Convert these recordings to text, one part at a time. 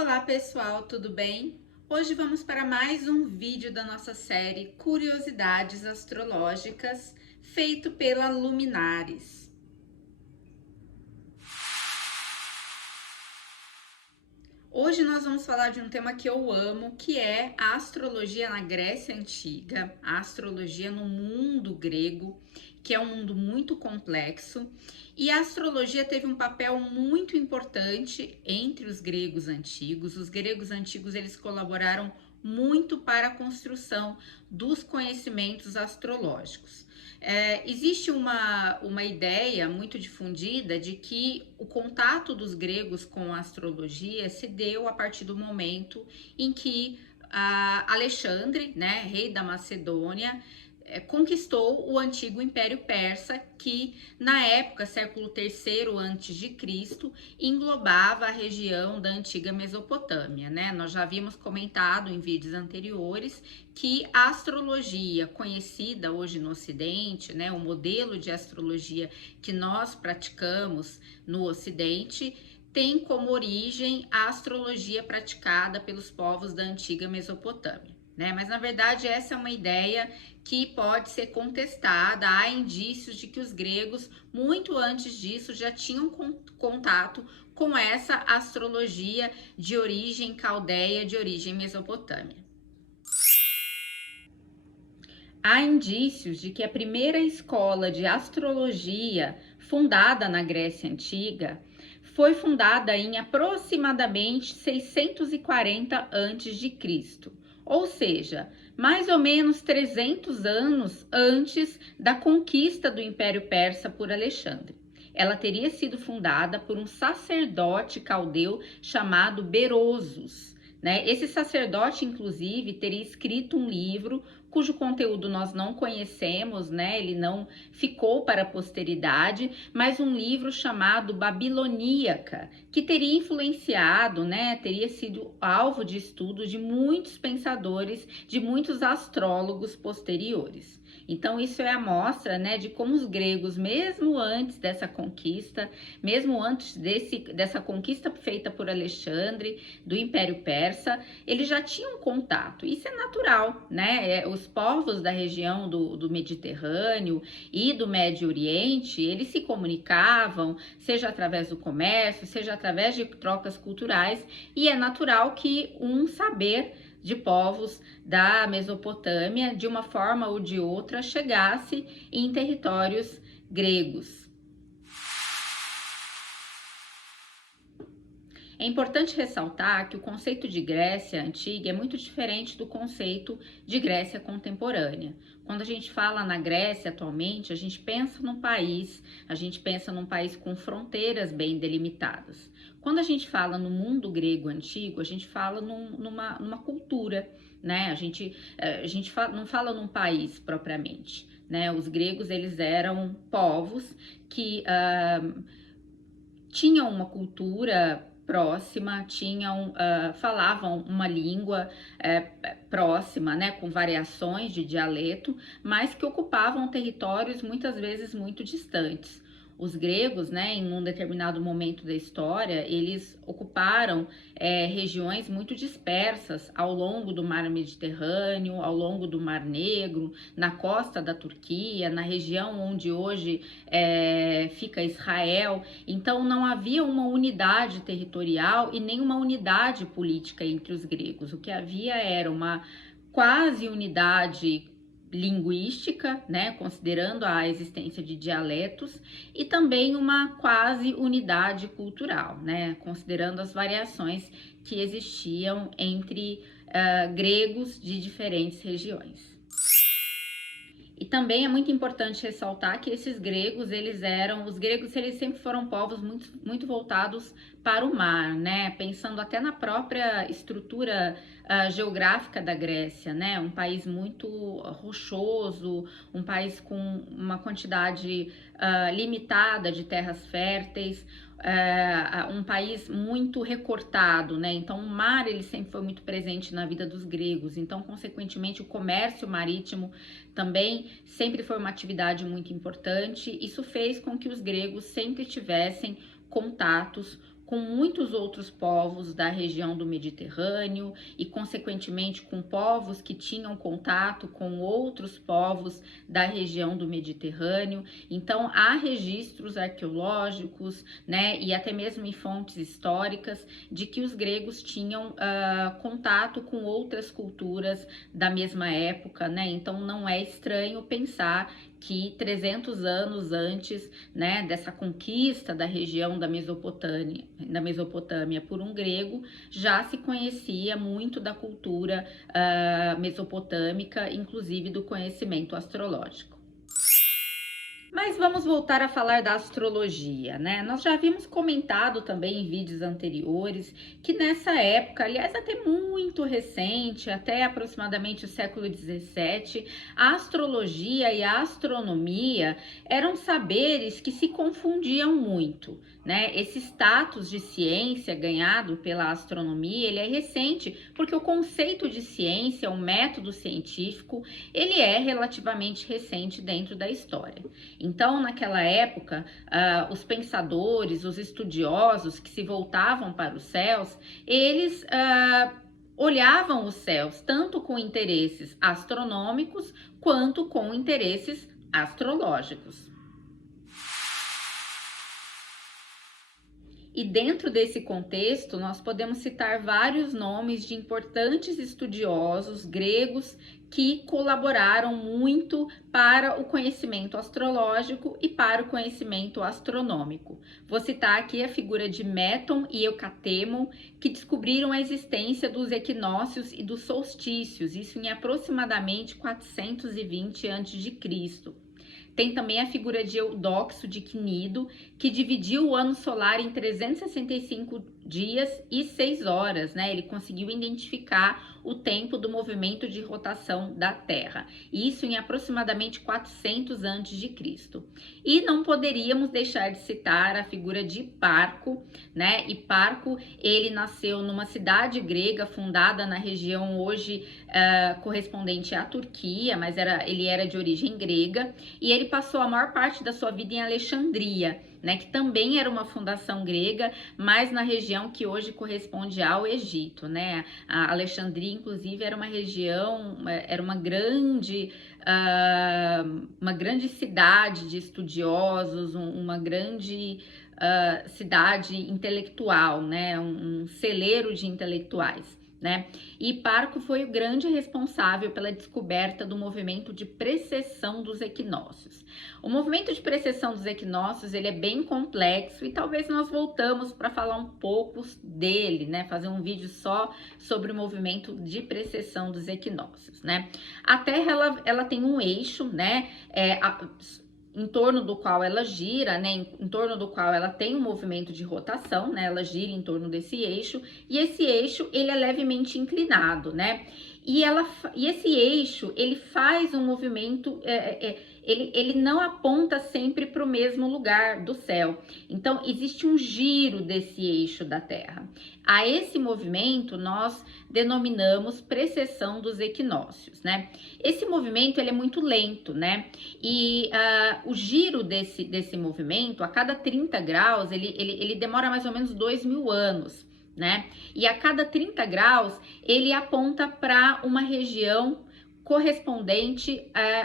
Olá pessoal, tudo bem? Hoje vamos para mais um vídeo da nossa série Curiosidades Astrológicas, feito pela Luminares. Hoje nós vamos falar de um tema que eu amo, que é a astrologia na Grécia Antiga, a astrologia no mundo grego, que é um mundo muito complexo. E a astrologia teve um papel muito importante entre os gregos antigos. Os gregos antigos, eles colaboraram muito para a construção dos conhecimentos astrológicos. Existe uma ideia muito difundida de que o contato dos gregos com a astrologia se deu a partir do momento em que Alexandre, né, rei da Macedônia, conquistou o antigo Império Persa, que na época, século III a.C., englobava a região da antiga Mesopotâmia, né? Nós já havíamos comentado em vídeos anteriores que a astrologia conhecida hoje no Ocidente, né, o modelo de astrologia que nós praticamos no Ocidente, tem como origem a astrologia praticada pelos povos da antiga Mesopotâmia. Né? Mas na verdade essa é uma ideia que pode ser contestada. Há indícios de que os gregos, muito antes disso, já tinham contato com essa astrologia de origem caldeia, de origem mesopotâmia. Há indícios de que a primeira escola de astrologia fundada na Grécia Antiga foi fundada em aproximadamente 640 a.C., ou seja, mais ou menos 300 anos antes da conquista do Império Persa por Alexandre. Ela teria sido fundada por um sacerdote caldeu chamado Berosus. Né? Esse sacerdote, inclusive, teria escrito um livro cujo conteúdo nós não conhecemos, né? Ele não ficou para a posteridade, mas um livro chamado Babiloníaca, que teria influenciado, né? Teria sido alvo de estudo de muitos pensadores, de muitos astrólogos posteriores. Então, isso é a mostra, né, de como os gregos, mesmo antes dessa conquista, mesmo antes dessa conquista feita por Alexandre, do Império Persa, eles já tinham contato. Isso é natural, né? Os povos da região do Mediterrâneo e do Médio Oriente, eles se comunicavam, seja através do comércio, seja através de trocas culturais, e é natural que um saber de povos da Mesopotâmia, de uma forma ou de outra, chegasse em territórios gregos. É importante ressaltar que o conceito de Grécia antiga é muito diferente do conceito de Grécia contemporânea. Quando a gente fala na Grécia atualmente, a gente pensa num país com fronteiras bem delimitadas. Quando a gente fala no mundo grego antigo, a gente fala numa cultura, né? Não fala num país propriamente, né? Os gregos, eles eram povos que tinham uma cultura próxima, falavam uma língua próxima, né, com variações de dialeto, mas que ocupavam territórios muitas vezes muito distantes. Os gregos, né, em um determinado momento da história, eles ocuparam regiões muito dispersas ao longo do Mar Mediterrâneo, ao longo do Mar Negro, na costa da Turquia, na região onde hoje fica Israel. Então não havia uma unidade territorial e nem uma unidade política entre os gregos. O que havia era uma quase unidade linguística, né, considerando a existência de dialetos, e também uma quase unidade cultural, né, considerando as variações que existiam entre gregos de diferentes regiões. E também é muito importante ressaltar que esses gregos, eles sempre foram povos muito voltados para o mar, né? Pensando até na própria estrutura geográfica da Grécia, né? Um país muito rochoso, um país com uma quantidade limitada de terras férteis, um país muito recortado, né? Então o mar ele sempre foi muito presente na vida dos gregos. Então, consequentemente, o comércio marítimo também sempre foi uma atividade muito importante. Isso fez com que os gregos sempre tivessem contatos com muitos outros povos da região do Mediterrâneo e, consequentemente, com povos que tinham contato com outros povos da região do Mediterrâneo. Então, há registros arqueológicos, né, e até mesmo em fontes históricas, de que os gregos tinham contato com outras culturas da mesma época, né? Então, não é estranho pensar que 300 anos antes, né, dessa conquista da região da Mesopotâmia por um grego, já se conhecia muito da cultura mesopotâmica, inclusive do conhecimento astrológico. Mas vamos voltar a falar da astrologia, né? Nós já havíamos comentado também em vídeos anteriores que nessa época, aliás, até muito recente, até aproximadamente o século XVII, a astrologia e a astronomia eram saberes que se confundiam muito, né? Esse status de ciência ganhado pela astronomia, ele é recente, porque o conceito de ciência, o método científico, ele é relativamente recente dentro da história. Então, naquela época, os pensadores, os estudiosos que se voltavam para os céus, eles olhavam os céus tanto com interesses astronômicos quanto com interesses astrológicos. E dentro desse contexto, nós podemos citar vários nomes de importantes estudiosos gregos que colaboraram muito para o conhecimento astrológico e para o conhecimento astronômico. Vou citar aqui a figura de Méton e Eucatemo, que descobriram a existência dos equinócios e dos solstícios, isso em aproximadamente 420 a.C. Tem também a figura de Eudóxio de Cnido, que dividiu o ano solar em 365 dias e 6 horas, né? Ele conseguiu identificar o tempo do movimento de rotação da Terra, isso em aproximadamente 400 a.C. E não poderíamos deixar de citar a figura de Hiparco, né? Hiparco, ele nasceu numa cidade grega fundada na região hoje correspondente à Turquia, mas ele era de origem grega, e ele passou a maior parte da sua vida em Alexandria, né, que também era uma fundação grega, mas na região que hoje corresponde ao Egito, né? A Alexandria, inclusive, era uma região, era uma grande cidade de estudiosos, uma grande cidade intelectual, né? Um celeiro de intelectuais. Né? E Hiparco foi o grande responsável pela descoberta do movimento de precessão dos equinócios. O movimento de precessão dos equinócios, ele é bem complexo e talvez nós voltamos para falar um pouco dele, né? Fazer um vídeo só sobre o movimento de precessão dos equinócios, né? A Terra, ela tem um eixo, né? Em torno do qual ela gira, né, em torno do qual ela tem um movimento de rotação, né, ela gira em torno desse eixo, e esse eixo, ele é levemente inclinado, né, e esse eixo, ele faz um movimento, ele não aponta sempre para o mesmo lugar do céu, então existe um giro desse eixo da Terra. A esse movimento nós denominamos precessão dos equinócios, né? Esse movimento, ele é muito lento, né? E o giro desse movimento, a cada 30 graus, ele demora mais ou menos 2.000 anos, né? E a cada 30 graus, ele aponta para uma região correspondente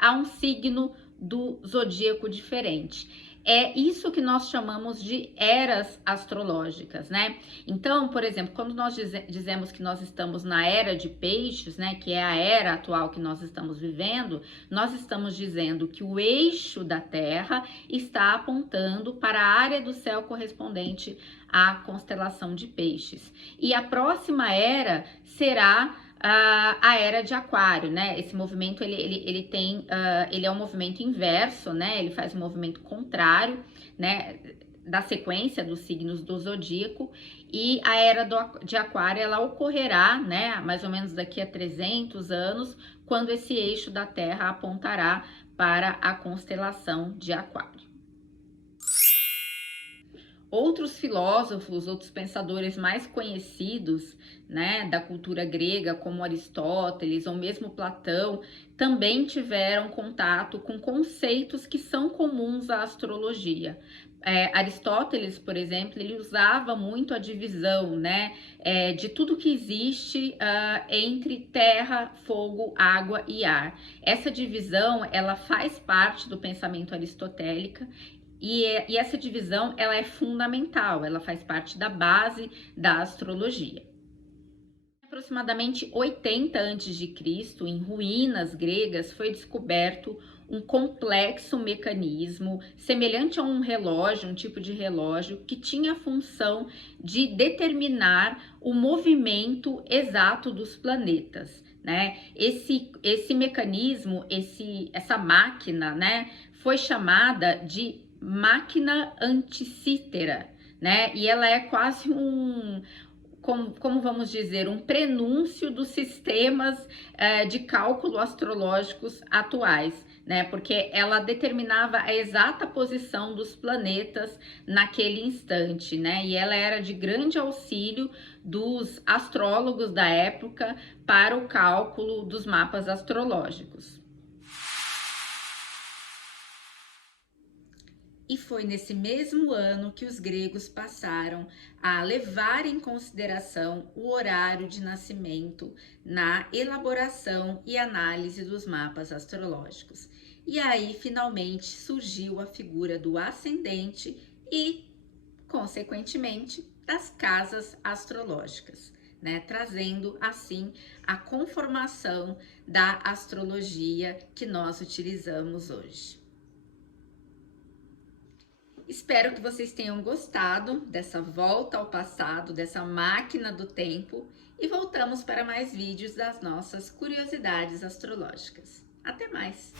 a um signo do zodíaco diferente. É isso que nós chamamos de eras astrológicas, né? Então, por exemplo, quando nós dizemos que nós estamos na era de peixes, né, que é a era atual que nós estamos vivendo, nós estamos dizendo que o eixo da Terra está apontando para a área do céu correspondente à constelação de peixes. E a próxima era será a era de Aquário, né? Esse movimento ele é um movimento inverso, né? Ele faz um movimento contrário, né? Da sequência dos signos do zodíaco, e a era de Aquário, ela ocorrerá, né? Mais ou menos daqui a 300 anos, quando esse eixo da Terra apontará para a constelação de Aquário. Outros filósofos, outros pensadores mais conhecidos, né, da cultura grega, como Aristóteles ou mesmo Platão, também tiveram contato com conceitos que são comuns à astrologia. Aristóteles, por exemplo, ele usava muito a divisão, né, de tudo que existe entre terra, fogo, água e ar. Essa divisão, ela faz parte do pensamento aristotélico e essa divisão, ela é fundamental, ela faz parte da base da astrologia. Aproximadamente 80 a.C., em ruínas gregas, foi descoberto um complexo mecanismo semelhante a um relógio, um tipo de relógio, que tinha a função de determinar o movimento exato dos planetas, né? Esse mecanismo, essa máquina, né, foi chamada de máquina anticítera, né? E ela é quase como vamos dizer, um prenúncio dos sistemas de cálculo astrológicos atuais, né? Porque ela determinava a exata posição dos planetas naquele instante, né? E ela era de grande auxílio dos astrólogos da época para o cálculo dos mapas astrológicos. E foi nesse mesmo ano que os gregos passaram a levar em consideração o horário de nascimento na elaboração e análise dos mapas astrológicos. E aí, finalmente, surgiu a figura do ascendente e, consequentemente, das casas astrológicas, né? Trazendo, assim, a conformação da astrologia que nós utilizamos hoje. Espero que vocês tenham gostado dessa volta ao passado, dessa máquina do tempo, e voltamos para mais vídeos das nossas curiosidades astrológicas. Até mais!